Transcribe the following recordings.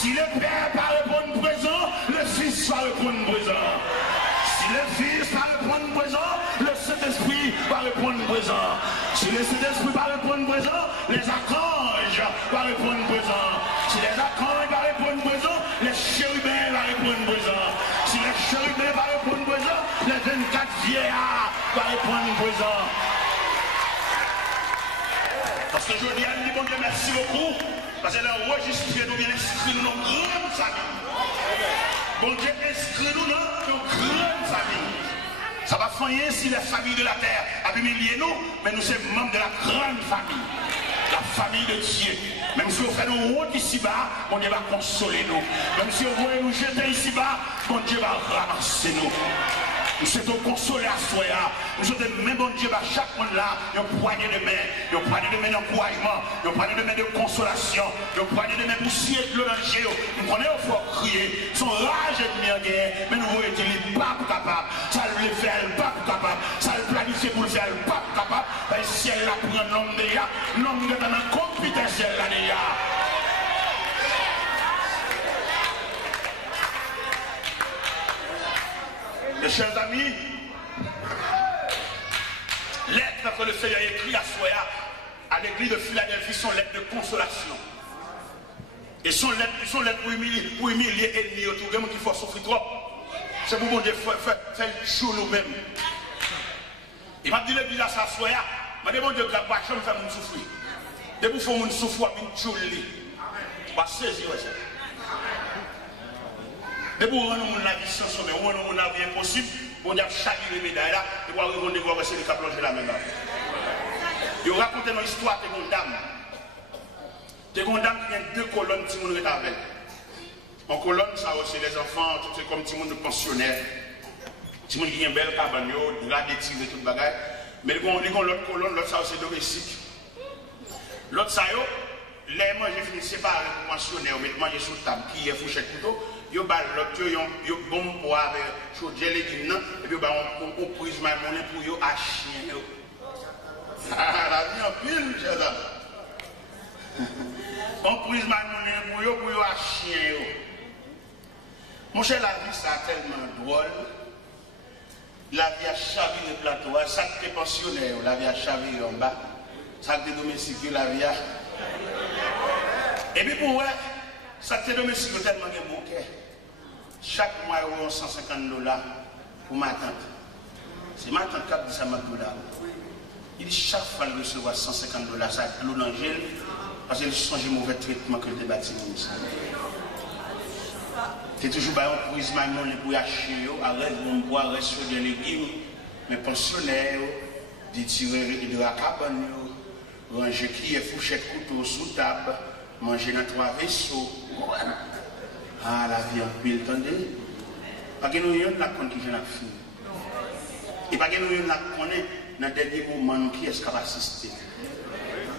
Si le Père va répondre présent, le Fils va répondre présent. Si le Fils va répondre présent, le Saint-Esprit va répondre présent. Si le Saint-Esprit va répondre présent, les archanges vont répondre présent. Si les archanges vont répondre présent, les chérubins vont répondre présent. Si les chérubins vont répondre présent, les 24 vieillards vont répondre présent. Parce que je dis à lui, bon Dieu, merci beaucoup. Parce qu'elle a enregistré nous, bien inscrit nous dans une grande famille. Bon Dieu, inscrit-nous dans une grande famille. Ça va faire si les familles de la terre a humilié nous, mais nous sommes membres de la grande famille. La famille de Dieu. Même si on fait nos routes ici-bas, bon Dieu va consoler nous. Même si on veut nous jeter ici-bas, bon Dieu va ramasser nous. Nous sommes consolés à soi. Nous sommes même bon Dieu, à chaque monde là, il y a une poignée de main d'encouragement, il y a une poignée de main de consolation, il y a une poignée de main pour scier le danger. Nous connaissons il faut crier, son rage est bien guerre, mais nous voyons qu'il n'est pas capable. Ça le fait, il n'est pas capable. Ça le planifie pour le faire, il n'est pas capable. Le ciel là pour un homme déjà, l'homme est dans un computer ciel là déjà. Mes chers amis, lettre que le Seigneur écrit à Soya, à l'église de Philadelphie, sont lettres de consolation. Et sont lettres pour humilier l'ennemi autour de nous qui faut souffrir trop. C'est pour mon Dieu, faire le jour nous-mêmes. Il m'a dit l'église à sa Soya, m'a dit mon Dieu, la passion me fait nous souffrir. Dès que vous faites souffrir, vous me jolie. Pas saisir ça. De pour rendre la vie sans sommet, rendre la vie impossible, on a chaviré les médailles là, et pour arriver à voir c'est le cap plonger la même là. Ils racontent une histoire de une dame. De une dame qui a deux colonnes, tout le monde est avec. En colonne, ça c'est les enfants, tout comme tout le monde pensionnaire. Tout le monde qui a une belle cabane, drap des tigres et tout le bagage. Mais ils ont l'autre colonne, l'autre ça c'est domestique. L'autre ça, les manger finissent séparés pour pensionnaire, ils mettent manger sur la table, qui est fourchette couteau. Yo bal l'autre yo bon pour avec chaudel et guinan et puis on prise ma monnaie pour yo à chien yo. Ah la vie en pile chers amis. On prise ma monnaie pour yo à chien yo. Mon cher la vie ça tellement drôle. La vie a chaviré le plateau, ça qui est pensionnaire, la vie a chaviré en bas, ça qui est domestique, la vie a. Et puis pour moi, ça qui est domestique tellement de bon cœur. Chaque mois, il y a 150 $ pour ma tante. C'est ma tante qui a dit ça, ma $. Il dit chaque fois qu'il recevra 150 $, ça a de l'eau dans le gel, parce qu'il change le mauvais traitement que le débattit. C'est toujours un prise magnon pour acheter, arrête de boire, reste sur des légumes, mais pensionnaires, des tireurs de la cabane, ranger qui est fourchette couteau sous table, manger dans 3 vaisseaux. Ah, la vie en pile, attendez. Parce que nous avons la compte qui vient à finir. Et parce que nous avons la connaître dans le dernier moment qui est-ce qui va assister.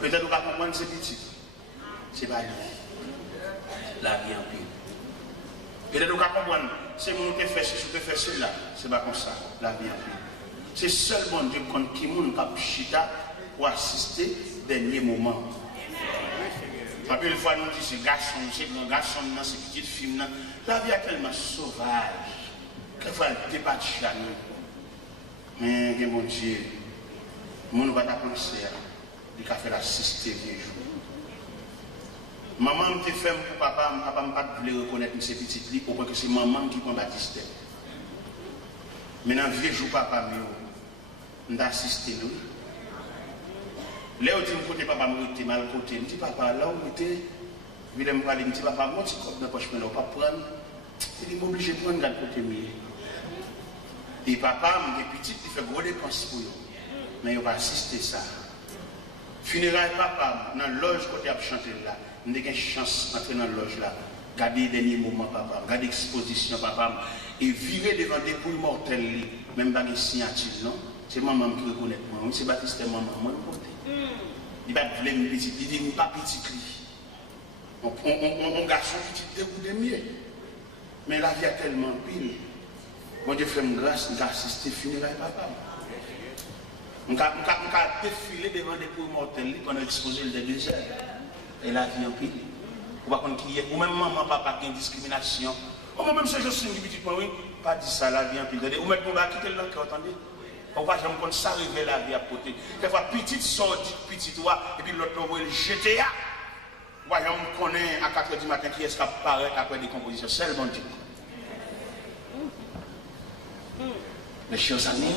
Peut-être qu'on va comprendre c'est petit. C'est pas lui. La vie en pile. Peut-être qu'on va comprendre c'est mon qui fait ceci, qui fait cela. C'est pas comme ça. La vie en pile. C'est seulement Dieu qui nous a chita pour assister au dernier moment. Après, une fois, nous disons, c'est garçon, c'est grand garçon, c'est petite fille. La vie est tellement sauvage. Quelquefois, elle débat chez nous. Mais, mon Dieu, nous ne va pas penser à il a fait l'assister des jours. Maman me fait pour papa ne pas voulu reconnaître ces petites filles, pour que c'est maman qui prend Baptiste. Maintenant, vieux jour, papa, nous assisté nous. Là où tu me côté papa me était mal côté, me dit papa là où était, il me parler, me dit papa moi tu comptes dans poche mais là pas prendre, il est obligé de prendre dans côté mieux. Et papa me petit, il fait gros dépenses pour eux, mais il va assister ça. Funérailles papa dans loge côté à chanter là, il a une chance d'entrer dans la loge là, garder les derniers moments papa, garder l'exposition papa et virer devant des poules mortelles, même pas de signature non, c'est maman qui reconnaît moi, c'est Baptiste maman moi côté. Il va te me petit, il dit pas petit cri. On garçon petit dégoût de mieux. Mais la vie a tellement pile. Bon Dieu fait une grâce, il a assisté funérailles papa. On a défilé devant des poules mortelles pendant exposé le désert. Et la vie en pile. Ou pas qui est, ou même maman, papa, qui a une discrimination. Ou même si je suis un petit point, oui, pas dit ça la vie en pile. Ou même pour quitter le cœur, attendez. Ou pas jamais comme ça arriver la vie à côté. Des fois, petite sortie, petite toi, et puis l'autre va le jeter. Voyons, on connaît à 4 h du matin qui est-ce qui apparaît après des compositions. C'est le bon Dieu. Mes chers amis,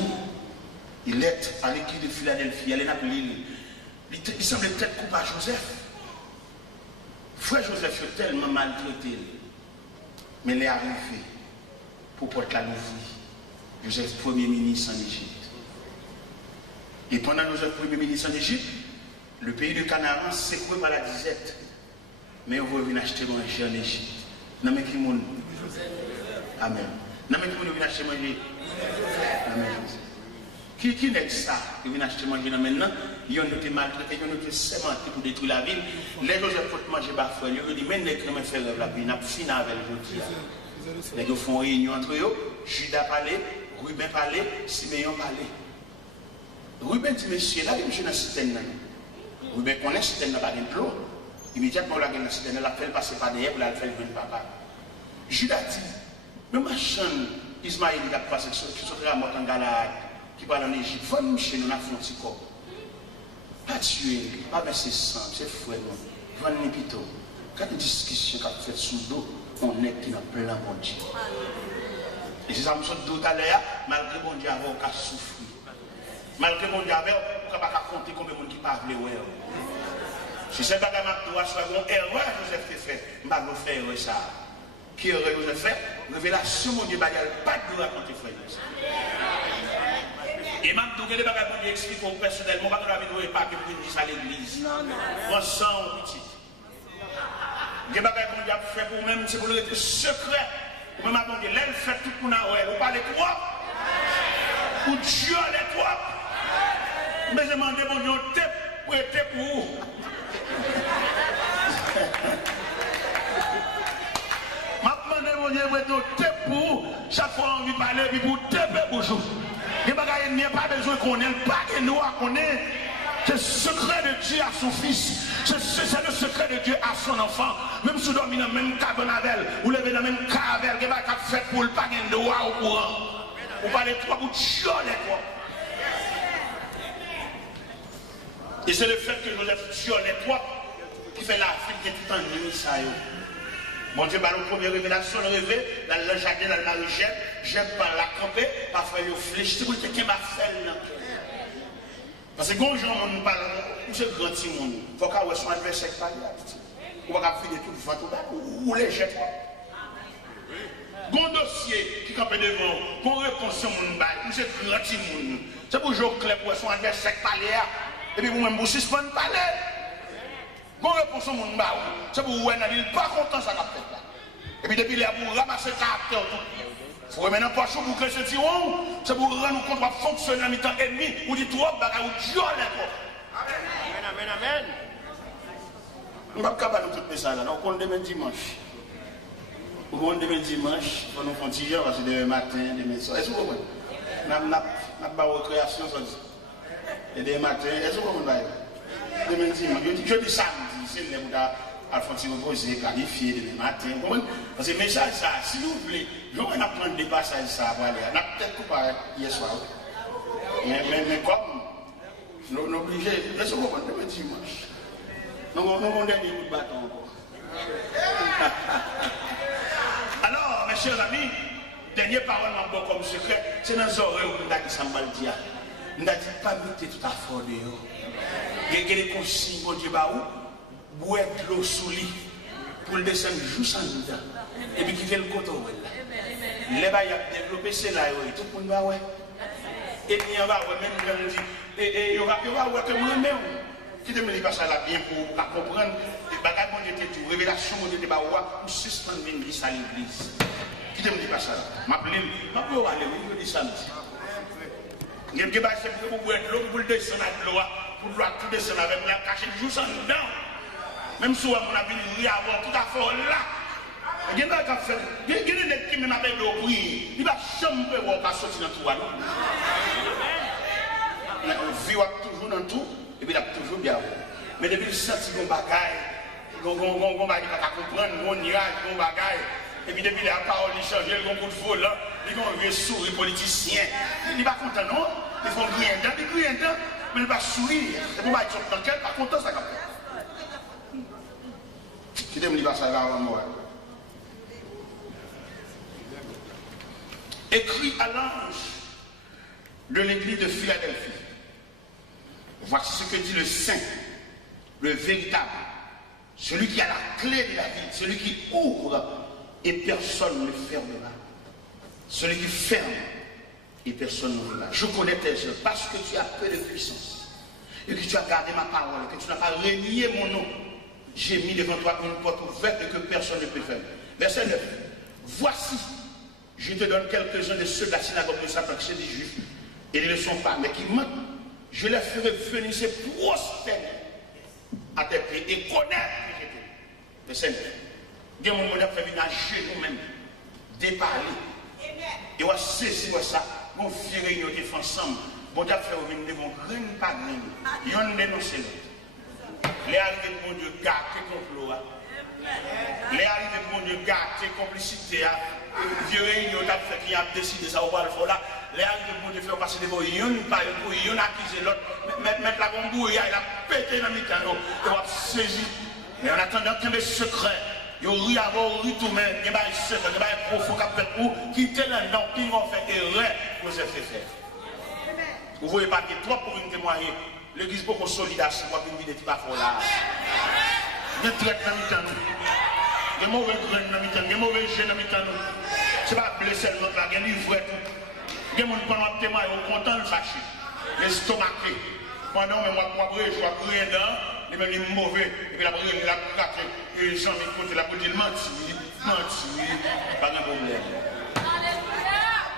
il est à l'église de Philadelphie, elle est appelée. Il semble peut-être coupé à Joseph. Frère Joseph est tellement maltraité. Mais il est arrivé pour porter la nouvelle. Joseph, premier ministre en Égypte. Et pendant Joseph, premier ministre en Égypte, le pays de Canaan s'est secoué par la disette. Mais on va venir acheter manger en Égypte. Non, mais qui monde? Amen. Non, mais qui monde vient acheter manger? Amen. Qui n'est ça? Qui vient acheter manger maintenant? Ils ont été maltraités, ils ont été sémentés pour détruire la ville. Les Joseph pour manger parfois. Ils ont dit, mais n'est-ce que faire rêve la vie? Ils ont fini avec les gens. Ils font réunion entre eux. Judas parlait, Ruben parlait, Siméon parlait. Ruben dit, monsieur, là, je suis dans la citerne. Ruben connaît la citerne, pas de l'eau. Immédiatement, la citerne, elle a fait passer par derrière pour la faire le papa. Judas dit, mais ma chaîne, Ismaël, il a passé sur la mort en Galade, qui parle en Égypte. Faut nous chez nous, on a fait un petit corps. Pas tuer, pas verser sang, c'est frère. Venez plutôt. Quand une discussion qu'a fait sous l'eau, on est qui n'a plein bon Dieu. Et c'est ça, je me suis dit tout à l'heure, malgré bon Dieu, on a souffert. Malgré bon Dieu, on ne peut pas compter combien de monde qui parle. Si c'est pas que je soit une erreur, Joseph fait, je ne vais pas faire ça. Qui erreur Joseph fait? Révélation, mon Dieu, pas de raconter frère. Et même tout le monde explique personnellement, pas que la vidéo n'est pas que vous dites à l'église. On sent petit. Les bagages qu'on a fait pour vous-même, c'est pour le rester secret. Ou même attendez, l'aile fait tout pour nous, vous parlez trop. Ou Dieu les trop. Mais je demande mon Dieu, pour être pour vous. Je demande mon Dieu, pour être pour vous. Chaque fois on veut parler, puis pour taper pour vous. Les bagages, il n'y a pas besoin qu'on ait, pas que nous qu'on ait. C'est le secret de Dieu à son fils. C'est le secret de Dieu à son enfant. Même si vous dormez dans le même cabanavel, vous levez dans le même cavel, vous n'avez pas fait pour le pas de droit au courant. Vous parlez trois, vous chiolez quoi. Et c'est le fait que nous avons chiolé trois qui fait l'Afrique qui est tout en nuit, ça. Mon Dieu, la première révélation, le réveil, dans le jardin, dans le marie-jette, j'aime pas la camper, parfois il fléchit, c'est pour que quelqu'un m'a fait là. Parce que quand les gens nous parlent, c'est grand monde. Il faut qu'on soit adversaire par là. On va finir tout le vent, ou les jette. Bon dossier qui campe devant, qu'on réponse sur mon bail, c'est grand monde. C'est pour jouer clair pour son adversaire par là. Et puis vous-même, vous suspendez par là. Bon réponse sur mon bail, c'est pour vous, il pas content ça qu'a fait là. Et puis depuis là, vous ramassez le caractère. Il faut remettre un poche pour que ce tiron, c'est pour rendre compte de fonctionner en mi-temps ennemi, ou dit trop, ou Dieu Amen, amen, amen. Nous ne sommes pas capables de tout ça là, on compte demain dimanche. On compte demain dimanche, on nous fait un petit jour, parce que demain matin, demain soir. Est-ce que vous comprenez? Nous avons pas de récréation, et demain matin, est-ce que vous comprenez? Demain dimanche, jeudi samedi, c'est le Alphonse reposer, qualifier demain matin. Parce que message ça, si vous voulez, je vais apprendre des passages ça pour aller. On a peut-être pas hier soir. Mais comme nous obligés, laissez moi prendre le dimanche. Nous avons dernier coup de bâton encore. Alors, mes chers amis, dernière parole comme secret, c'est dans les oreilles où nous avons dit ça mal dit. Nous avons dit pas mettez tout à fond dehors. Il y a des consignes, mon Dieu, boire de l'eau sous lit pour le descendre juste en dedans et puis quitter le coton. Les bails ont développé c'est là, tout le monde va ouais. Et il y a même quand on dit, et il y aura ouais que moi même qui te me dit pas ça là bien pour comprendre. Bagage mon Dieu tout, révélation mon Dieu te pour suspendre l'église à l'église. Qui te me dit pas ça là. M'appeler aller où je dis samedi. Il y a des bails c'est pour boire de l'eau pour le descendre de l'eau pour tout descendre avec la cacher juste en dedans. Même si on a vu avoir tout à fait là, il y a des gens qui même avec le bruit, il va jamais voir sortir dans tout. On vit toujours dans tout, et puis il a toujours bien. Mais depuis le senti qu'on bagaille, on va comprendre, on mirage, on bagaille. Et puis depuis la parole, il change, il y a un coup de foule là, il y a un sourire politicien. Il n'est pas content, non? Ils font rien dedans, ils crient dedans, mais il ne va pas sourire. Et pour moi, ils sont dans quel pas content, ça comme ça. Qui ne me dit pas ça avant moi? Écrit à l'ange de l'église de Philadelphie. Voici ce que dit le saint, le véritable, celui qui a la clé de la vie, celui qui ouvre et personne ne fermera. Celui qui ferme et personne n'ouvrira. Je connais tes œuvres parce que tu as peu de puissance et que tu as gardé ma parole, que tu n'as pas renié mon nom. J'ai mis devant toi une porte ouverte et que personne ne peut fermer. Verset 9. Voici, je te donne quelques-uns de ceux de la synagogue de Satan, qui sont des juifs, et ils ne le sont pas, mais qui mentent. Je les ferai venir se prosterner à tes pieds et connaître que j'étais. Verset 9. Il y a un moment où on a fait venir à genoux même, déparler. Et on a saisi ça, on fait réunion ensemble. On a fait venir devant graine par graine. Et on dénonce l'autre. Les arrivées de mon Dieu, gâter complot. Les arrivées de mon Dieu, gâter complicité. Vieux réunion, on a fait qui a décidé ça, on va le faire là. Les arrivées de mon Dieu, faire passer devant yon par yon, accuser l'autre. Mettre la gombouille, il a pété dans le temps. On a saisi. Et en attendant qu'il y ait des secrets. Yo ri avant, ri tout même, il y a des secrets, il y a des profond qui fait pour quitter le nom, qui vont faire erreur pour se faire. Vous voyez pas que toi pour une témoigner, l'église beaucoup solide, c'est quoi qu'une vie de pas fort là. Il y a des traites dans le temps, il y a des mauvais graines dans le temps, il y a des mauvais jeunes dans le temps. C'est pas blesser l'autre là, il y a des livres tout. Il y a des gens qui témoignent, ils sont contents de fâcher, les stomachés. Pendant que moi, je suis rien dedans, et même les mauvais, et puis la brûle, la craque, et les gens m'écoutent, la brûle, menti, pas de problème.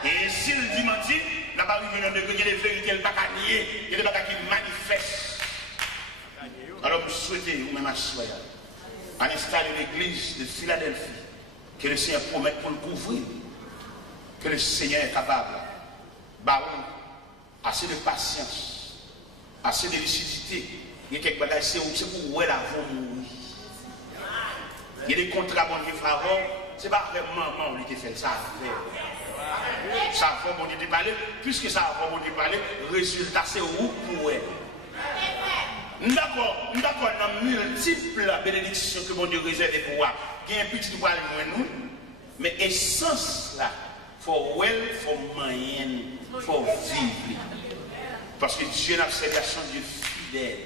Et s'il dit menti, la barrière vient de il y a des vérités, il n'y a pas qu'à nier, il y a des bagages qui manifestent. Alors, vous souhaitez, vous-même à soi, à l'instar de l'église de Philadelphie, que le Seigneur promette pour le couvrir, que le Seigneur est capable, assez de patience. Assez de lucidité. Il y a quelques bagages, c'est pour où elle a mourir. Il y a des contrats qui font avant, c'est pas vraiment maman qui fait ça. Ça va bon Dieu parler, puisque ça va bon Dieu parler, résultat c'est où pour elle. D'accord, dans multiples bénédictions que mon Dieu réserve pour moi. Il y a un petit poil loin nous, mais essence là, for well, for moyen, for vivre. Parce que Dieu n'a servi à son Dieu fidèle.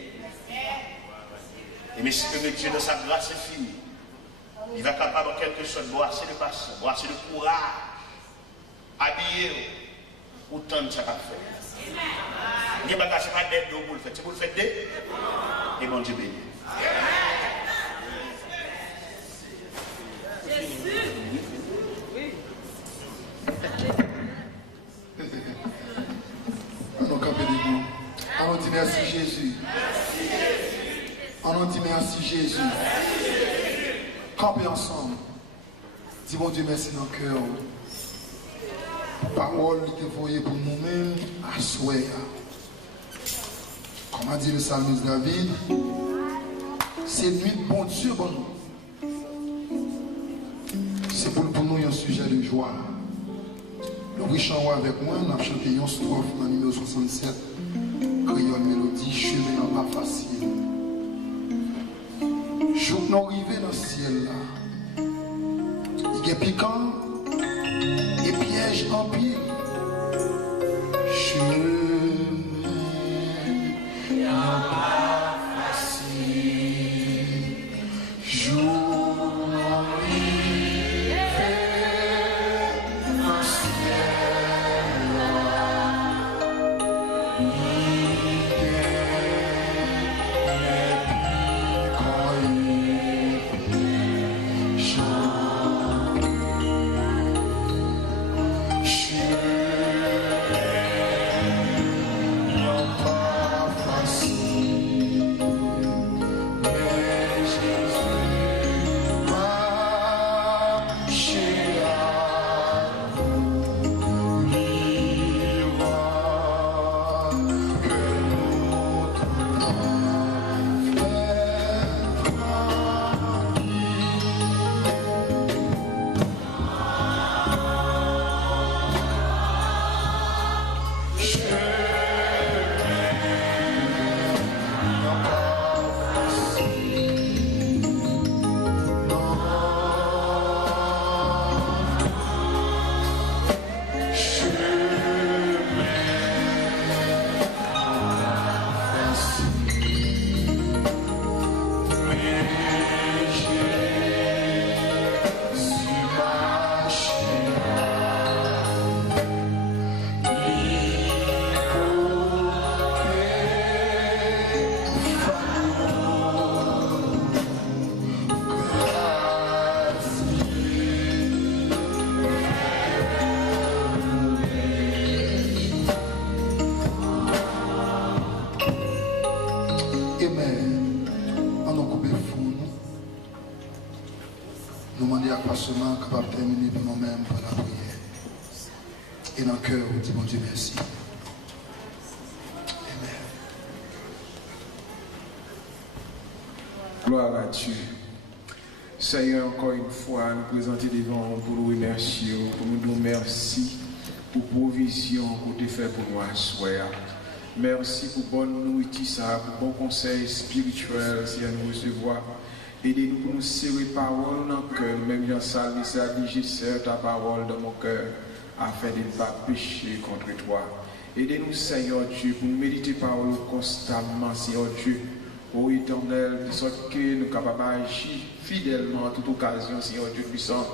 Et mais si Dieu dans sa grâce est fini, il va capable en quelque sorte de boire assez de patience, boire assez de courage, habiller autant de ça qu'a fait. Il n'y a pas d'aide pour le faire, c'est pour le faire d'aide. Et bon Dieu béni. On dit merci Jésus. On dit merci Jésus. Campez ensemble. Dis mon Dieu merci dans le cœur. Parole qui est voyée pour nous-mêmes à souhait. Comme a dit le psalmiste David, c'est nuit de bon Dieu pour nous. C'est pour nous un sujet de joie. Le riche en haut avec moi, on a chanté une strophe dans le numéro 67. Créole mélodie, chemin n'est pas facile. Jour nous arrivons dans le ciel là. Il y a piquant et piège en pile. Chemin n'est pas facile. Jour nous arrivons dans le ciel là. seulement capable de terminer pour nous-mêmes par la prière. Et dans le cœur, on dit, bon Dieu, merci. Amen. Gloire à Dieu. Seigneur, encore une fois, nous présenter devant vous pour nous remercier, pour nous dire merci pour provision que tu fait pour nous à soir. Merci pour bonne nourriture, pour bon conseil spirituel, si nous recevoir. Aidez-nous pour nous serrer parole dans le cœur, même Jean Salvi, ça dit, j'ai serré ta parole dans mon cœur, afin de ne pas pécher contre toi. Aidez-nous, Seigneur Dieu, pour nous méditer parole constamment, Seigneur Dieu, ô Éternel, de sorte que nous sommes capables d'agir fidèlement à toute occasion, Seigneur Dieu puissant,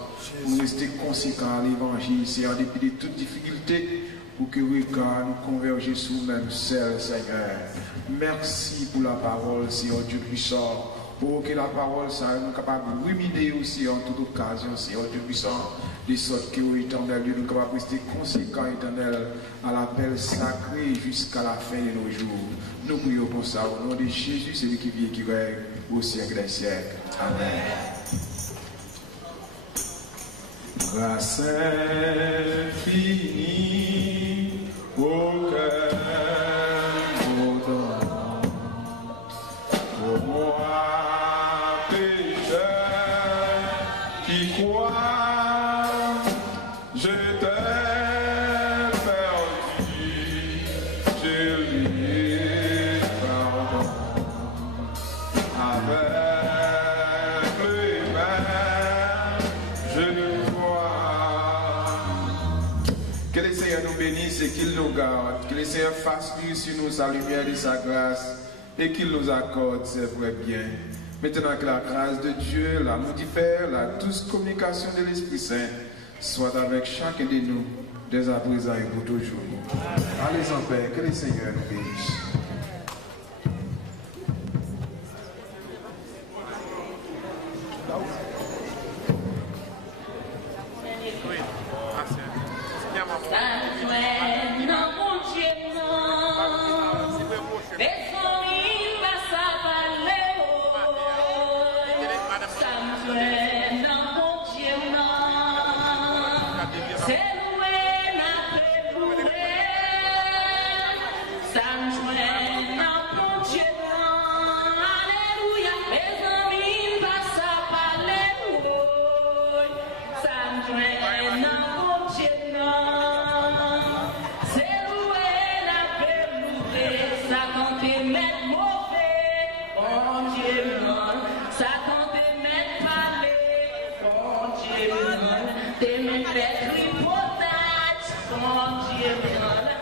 pour nous rester conséquents à l'évangile, Seigneur, en dépit de toutes difficultés, pour que regard nous converger sur nous-mêmes seuls, Seigneur. Merci pour la parole, Seigneur Dieu puissant. Pour que la parole soit nous capable de ruminer aussi en toute occasion, Seigneur Dieu puissant, de sorte que, ô Éternel Dieu, nous sommes capables de rester conséquents, Éternel, à l'appel sacré jusqu'à la fin de nos jours. Nous prions pour ça, au nom de Jésus, celui qui vit et qui règne au siècle des siècles. Amen. Grâce infinie au cœur ardent, pour moi pécheur qui croit, je t'ai perdu, je lui pardon avec les mains, je le vois. Que le Seigneur nous bénisse et qu'il nous garde, que le Seigneur fasse luire sur nous sa lumière et sa grâce et qu'il nous accorde ses vrais biens. Maintenant que la grâce de Dieu, l'amour du Père, la douce communication de l'Esprit Saint soit avec chacun de nous, dès à présent et pour toujours. Allez en paix, que le Seigneur nous bénisse. They make that reportage on Jimmy.